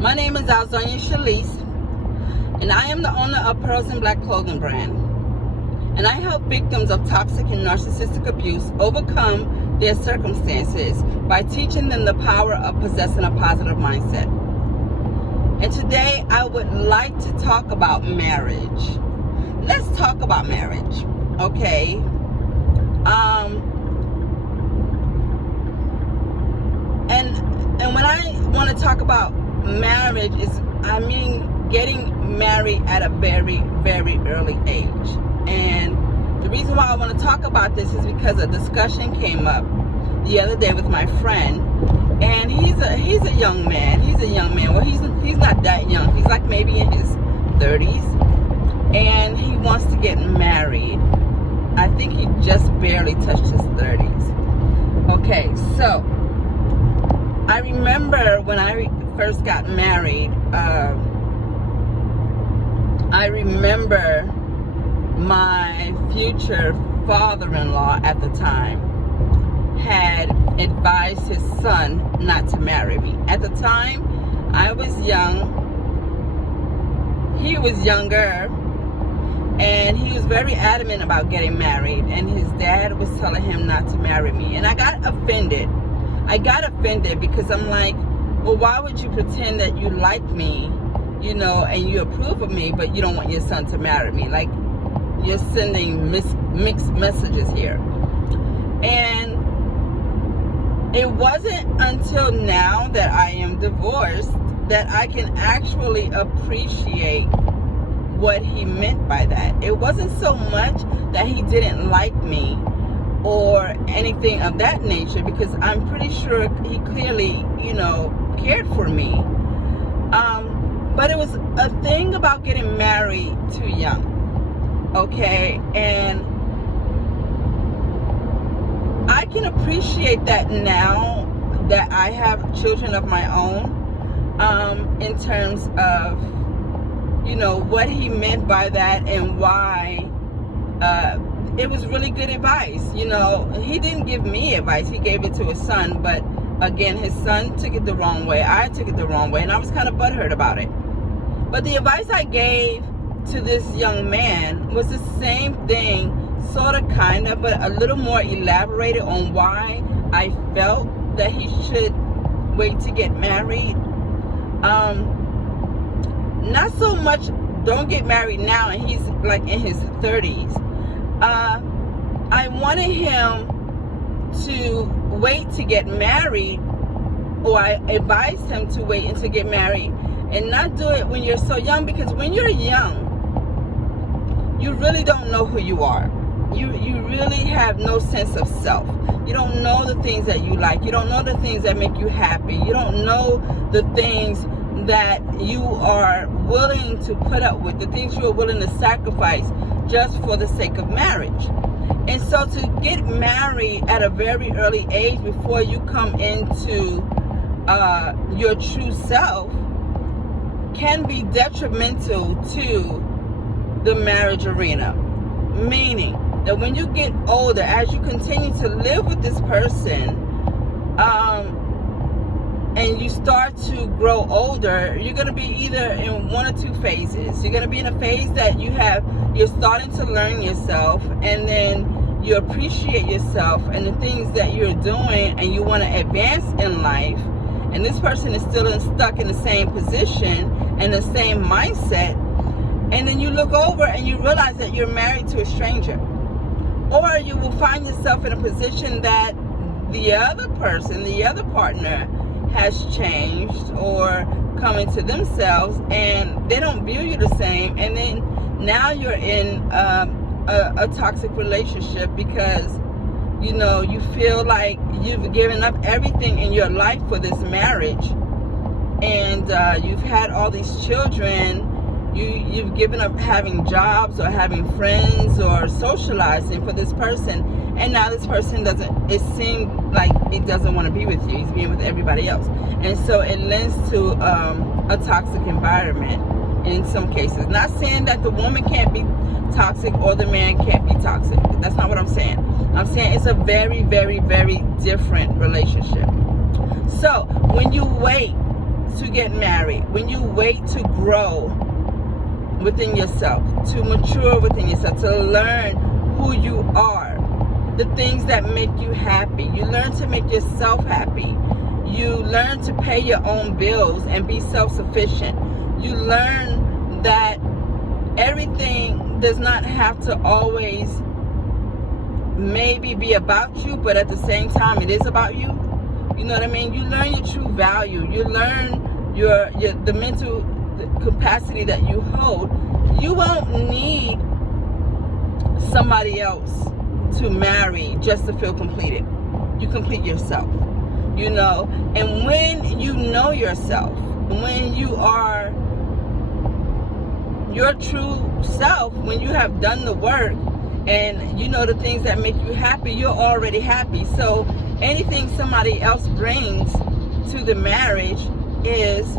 My name is Alzonia Shalise, and I am the owner of Pearls and Black Clothing brand. And I help victims of toxic and narcissistic abuse overcome their circumstances by teaching them the power of possessing a positive mindset. And today I would like to talk about marriage. Let's talk about marriage, okay? And when I want to talk about marriage, I mean getting married at a very, very early age. And the reason why I want to talk about this is because a discussion came up the other day with my friend, and he's a young man. He's a young man. Well, he's not that young. He's like maybe in his 30s, and he wants to get married. I think he just barely touched his 30s. Okay, so I remember when I first got married, I remember my future father-in-law at the time had advised his son not to marry me. At the time, I was young, he was younger, and he was very adamant about getting married, and his dad was telling him not to marry me. And I got offended. Because I'm like, well, why would you pretend that you like me, and you approve of me, but you don't want your son to marry me? Like, you're sending mixed messages here. And it wasn't until now that I am divorced that I can actually appreciate what he meant by that. It wasn't so much that he didn't like me or anything of that nature, because I'm pretty sure he clearly, cared for me. But it was a thing about getting married too young, okay? And I can appreciate that now that I have children of my own, in terms of, what he meant by that and why it was really good advice. He didn't give me advice, he gave it to his son, but again, his son took it the wrong way, I took it the wrong way, and I was kind of butthurt about it. But the advice I gave to this young man was the same thing, sort of, kind of, but a little more elaborated on why I felt that he should wait to get married. Not so much don't get married now and he's like in his 30s. I wanted him to wait to get married, or I advised him to wait and to get married and not do it when you're so young, because when you're young, you really don't know who you are. You really have no sense of self. You don't know the things that you like. You don't know the things that make you happy. You don't know the things that you are willing to put up with, the things you are willing to sacrifice just for the sake of marriage. And so to get married at a very early age before you come into your true self can be detrimental to the marriage arena. Meaning that when you get older, as you continue to live with this person, and you start to grow older, you're going to be either in one or two phases. You're going to be in a phase that you're starting to learn yourself, and then you appreciate yourself and the things that you're doing, and you want to advance in life, and this person is still stuck in the same position and the same mindset, and then you look over and you realize that you're married to a stranger. Or you will find yourself in a position that the other person, the other partner, has changed or come into themselves, and they don't view you the same, and then now you're in a toxic relationship because you feel like you've given up everything in your life for this marriage, and you've had all these children. You've given up having jobs or having friends or socializing for this person, and now this person it seems like it doesn't want to be with you. He's being with everybody else, and so it lends to a toxic environment in some cases. Not saying that the woman can't be toxic or the man can't be toxic. That's not what I'm saying. I'm saying it's a very, very, very different relationship. So when you wait to get married, when you wait to grow within yourself, to mature within yourself, to learn who you are, the things that make you happy, you learn to make yourself happy, you learn to pay your own bills and be self-sufficient, you learn that everything does not have to always maybe be about you, but at the same time it is about you. You know what I mean? You learn your true value. You learn the mental capacity that you hold. You won't need somebody else to marry just to feel completed. You complete yourself, you know. And when you know yourself, when you are your true self, when you have done the work and you know the things that make you happy, you're already happy. So anything somebody else brings to the marriage is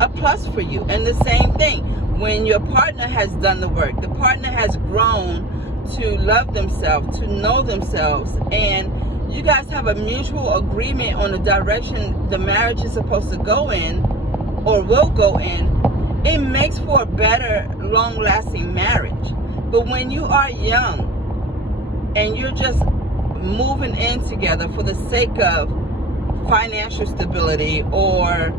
a plus for you. And the same thing, when your partner has done the work, the partner has grown to love themselves, to know themselves, and you guys have a mutual agreement on the direction the marriage is supposed to go in or will go in, it makes for a better, long-lasting marriage. But when you are young and you're just moving in together for the sake of financial stability, or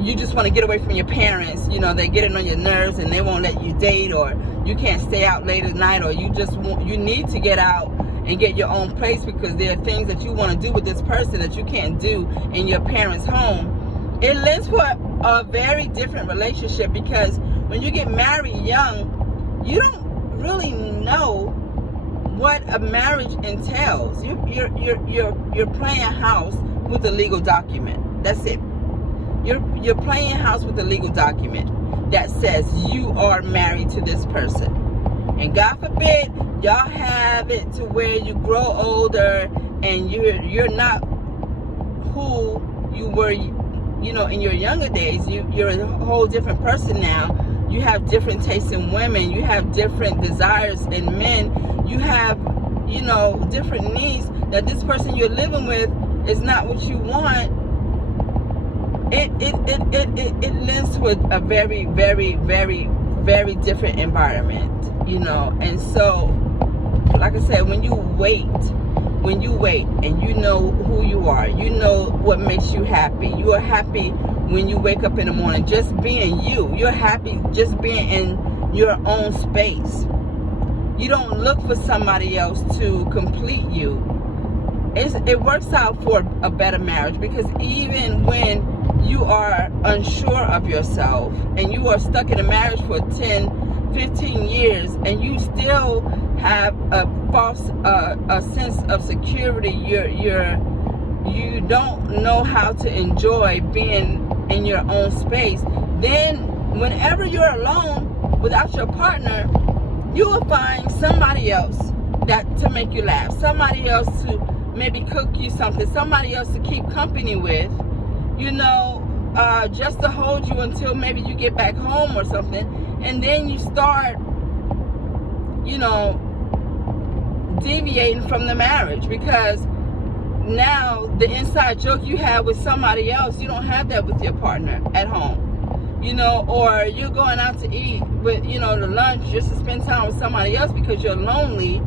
you just want to get away from your parents, you know, they get it on your nerves and they won't let you date, or you can't stay out late at night, or you need to get out and get your own place because there are things that you want to do with this person that you can't do in your parents' home. It lends for a very different relationship, because when you get married young, you don't really know what a marriage entails. You're playing house with a legal document. That's it. You're playing house with a legal document that says you are married to this person. And God forbid y'all have it to where you grow older and you're not who you were, you know, in your younger days. You're a whole different person now. You have different tastes in women. You have different desires in men. You have, you know, different needs that this person you're living with is not what you want. It lends with a very, very, very, very different environment, you know. And so, like I said, when you wait and you know who you are, you know what makes you happy. You are happy when you wake up in the morning just being you. You're happy just being in your own space. You don't look for somebody else to complete you. It works out for a better marriage, because even when you are unsure of yourself and you are stuck in a marriage for 10, 15 years and you still have a false a sense of security, you don't know how to enjoy being in your own space, then whenever you're alone without your partner, you will find somebody else to make you laugh, somebody else to maybe cook you something, somebody else to keep company with, you know, just to hold you until maybe you get back home or something. And then you start, you know, deviating from the marriage, because now the inside joke you have with somebody else, you don't have that with your partner at home, you know. Or you're going out to eat with, you know, the lunch just to spend time with somebody else because you're lonely,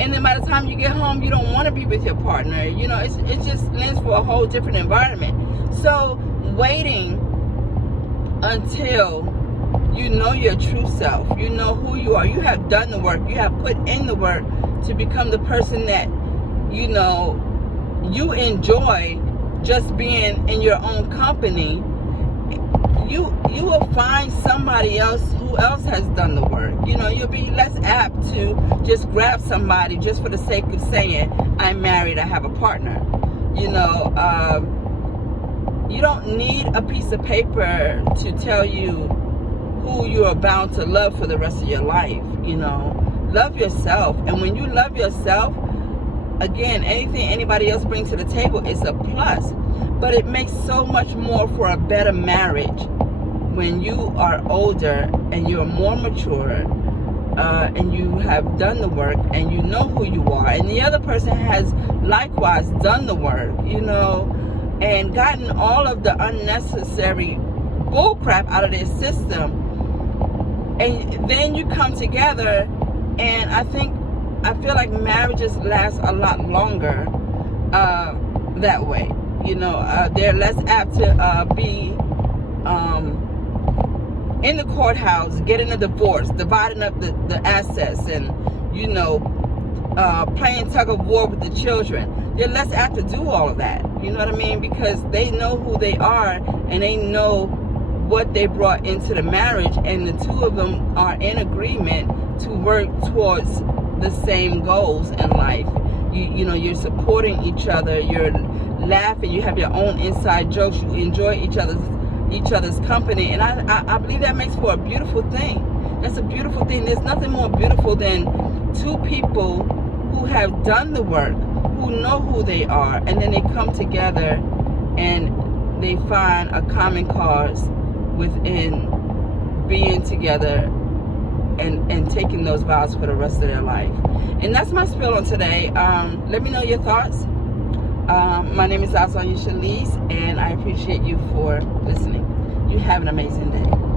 and then by the time you get home you don't want to be with your partner, you know. It just lends for a whole different environment. So waiting until you know your true self, you know who you are, you have done the work, you have put in the work to become the person that, you know, you enjoy just being in your own company, you will find somebody else who else has done the work. You know, you'll be less apt to just grab somebody just for the sake of saying, I'm married, I have a partner. You know, you don't need a piece of paper to tell you who you are bound to love for the rest of your life. You know, love yourself. And when you love yourself, again, anything anybody else brings to the table is a plus. But it makes so much more for a better marriage when you are older and you're more mature, and you have done the work and you know who you are, and the other person has likewise done the work. You know, and gotten all of the unnecessary bull crap out of their system. And then you come together, and I feel like marriages last a lot longer that way. You know, they're less apt to be in the courthouse, getting a divorce, dividing up the assets, and, you know, playing tug of war with the children. They're less apt to do all of that. You know what I mean? Because they know who they are, and they know what they brought into the marriage, and the two of them are in agreement to work towards the same goals in life. You know, you're supporting each other, you're laughing, you have your own inside jokes, you enjoy each other's company, and I believe that makes for a beautiful thing. That's a beautiful thing. There's nothing more beautiful than two people who have done the work, who know who they are, and then they come together and they find a common cause within being together and taking those vows for the rest of their life. And that's my spiel on today. Let me know your thoughts. My name is Alsonia Shalise, and I appreciate you for listening. You have an amazing day.